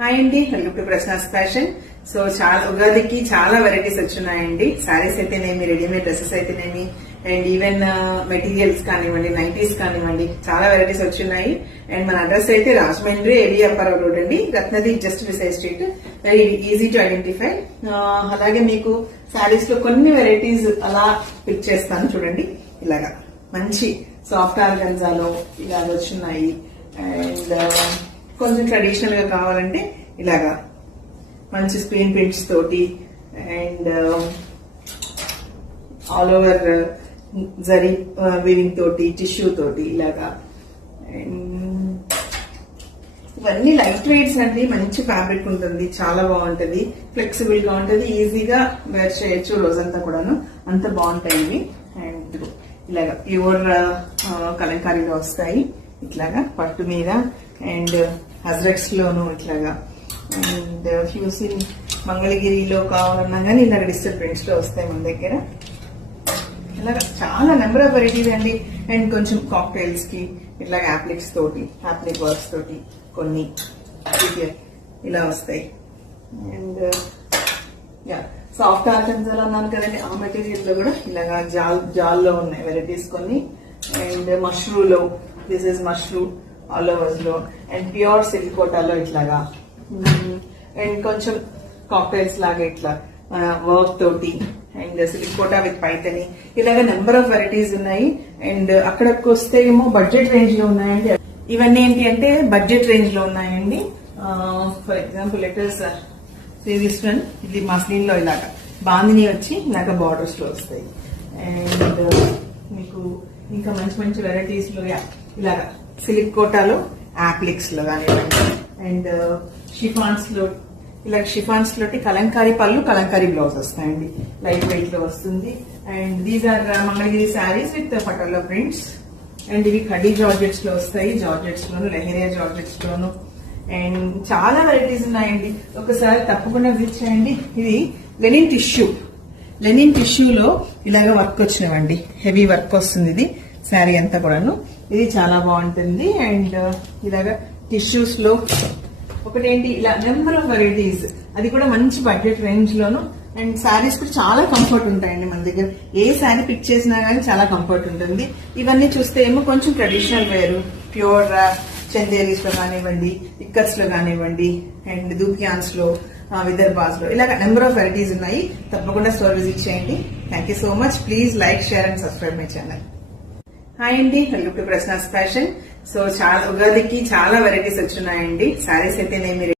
Hi అండి, welcome to Prashna's fashion. So చాలా ఉగాదికి చాలా వెరైటీస్ వచ్చున్నాయండి. శారీస్ అయితేనేమి, రెడీమేడ్ డ్రెస్సెస్ అయితేనేమి, అండ్ ఈవెన్ మెటీరియల్స్ కానివ్వండి, నైటీస్ కానివ్వండి, చాలా వెరైటీస్ వచ్చున్నాయి. అండ్ మన అడ్రస్ అయితే రాజమండ్రి ఏలియాపురం రోడ్ అండి, Ratnadeep just beside street, very easy to identify. అలాగే మీకు శారీస్ లో కొన్ని వెరైటీస్ అలా పిక్ చేస్తాను చూడండి. ఇలాగా మంచి సాఫ్ట్ ఆర్గంజాలో ఇలాగ వచ్చున్నాయి. అండ్ కొంచెం ట్రెడిషనల్ గా కావాలంటే ఇలాగా మంచి స్క్రీన్ ప్రింట్స్ తోటి and all over zari weaving తోటి, టిష్యూ తోటి ఇలాగా. ఇవన్నీ లైట్ వెయిట్స్ అండి, మంచి ఫ్యాబ్రిక్ ఉంటుంది, చాలా బాగుంటది, ఫ్లెక్సిబుల్ గా ఉంటది, ఈజీగా వేర్ చేయొచ్చు రోజంతా కూడాను, అంత బాగుంటాయి ఇవి. అండ్ ఇలాగా ప్యూర్ కలంకారీలో వస్తాయి, ఇట్లాగా పట్టు మీద అండ్ హజ్రక్స్ లోను ఇట్లాగా. అండ్ ఫ్యూసిన్ మంగళగిరిలో కావాలన్నా కానీ ఇలాగ డిజిటల్ ప్రింట్స్ లో వస్తాయి మన దగ్గర. ఇలాగా చాలా నెంబర్ ఆఫ్ వెరైటీస్ అండి. అండ్ కొంచెం కాక్టైల్స్ కి ఇట్లాగ యాప్లిక్స్ తోటి, యాప్లిక్ వర్క్స్ తోటి కొన్ని ఇలా వస్తాయి. అండ్ సాఫ్ట్ ఆర్గంజాలో అన్నాను కదండి, ఆ మెటీరియల్ లో కూడా ఇలాగా జాల్లో ఉన్నాయి వెరైటీస్ కొన్ని. అండ్ మష్రూలో, దిస్ ఇస్ మష్రూ ఆల్ ఓవర్స్ లో. అండ్ ప్యూర్ సిల్కోటాలో ఇట్లాగా. అండ్ కొంచెం కాక్టైల్స్ లాగా ఇట్లా వర్క్ తోటి అండ్ సిల్కోటా విత్ పైతని, ఇలాగా నెంబర్ ఆఫ్ వెరైటీస్ ఉన్నాయి. అండ్ అక్కడికి వస్తే ఏమో బడ్జెట్ రేంజ్ లో ఉన్నాయండి. ఇవన్నీ ఏంటి అంటే బడ్జెట్ రేంజ్ లో ఉన్నాయండి. For example letters this one, ఇది మస్లిన్ లో ఇలాగా బాందిని వచ్చి ఇలాగా బార్డర్స్ లో వస్తాయి. అండ్ మీకు ఇంకా మంచి మంచి వెరైటీస్ లో ఇలాగా సిల్క్ కోటాలో యాప్లిక్స్ లో కానివ్వండి. అండ్ షిఫాన్స్ లో ఇలా షిఫాన్స్ లోటి కలంకారీ పళ్ళు, కలంకారీ బ్లౌజ్ వస్తాయండి, లైట్ వెయిట్ లో వస్తుంది. And these are Mangalagiri saris with Patola prints. And ఇవి కడీ జార్జెట్స్ లో వస్తాయి, జార్జెట్స్ లోను, లెహరియా జార్జెట్స్ లోను. అండ్ చాలా వెరైటీస్ ఉన్నాయండి, ఒకసారి తప్పకుండా విజిట్ చేయండి. ఇది లెనిన్ టిష్యూ, లెనిన్ టిష్యూలో ఇలాగ వర్క్ వచ్చినవండి, హెవీ వర్క్ వస్తుంది ఇది శారీ అంతా కూడాను. ఇది చాలా బాగుంటుంది. అండ్ ఇలాగా టిష్యూస్ లో ఒకటేంటి ఇలా నెంబర్ ఆఫ్ వెరైటీస్, అది కూడా మంచి budget range loan. And saris కూడా చాలా కంఫర్ట్ ఉంటాయండి మన దగ్గర, ఏ శారీ పిక్ చేసినా గానీ చాలా కంఫర్ట్ ఉంటుంది. ఇవన్నీ చూస్తే ఏమో కొంచెం ట్రెడిషనల్ వేరు, ప్యూర్ చందేరీస్ లో కానివ్వండి, ఇక్కర్స్ లో కానివ్వండి, అండ్ దూపియాన్స్ లో, విదర్భాస్ లో, ఇలాగ నెంబర్ ఆఫ్ వెరైటీస్ ఉన్నాయి. తప్పకుండా స్టోర్ విజిట్ చేయండి. Thank you so much. Please like, share and subscribe my channel. Hi అండి, welcome to Prashna's fashion. So చాలా ఉగాదికి చాలా వెరైటీస్ వచ్చున్నాయండి. శారీస్ అయితేనేమి,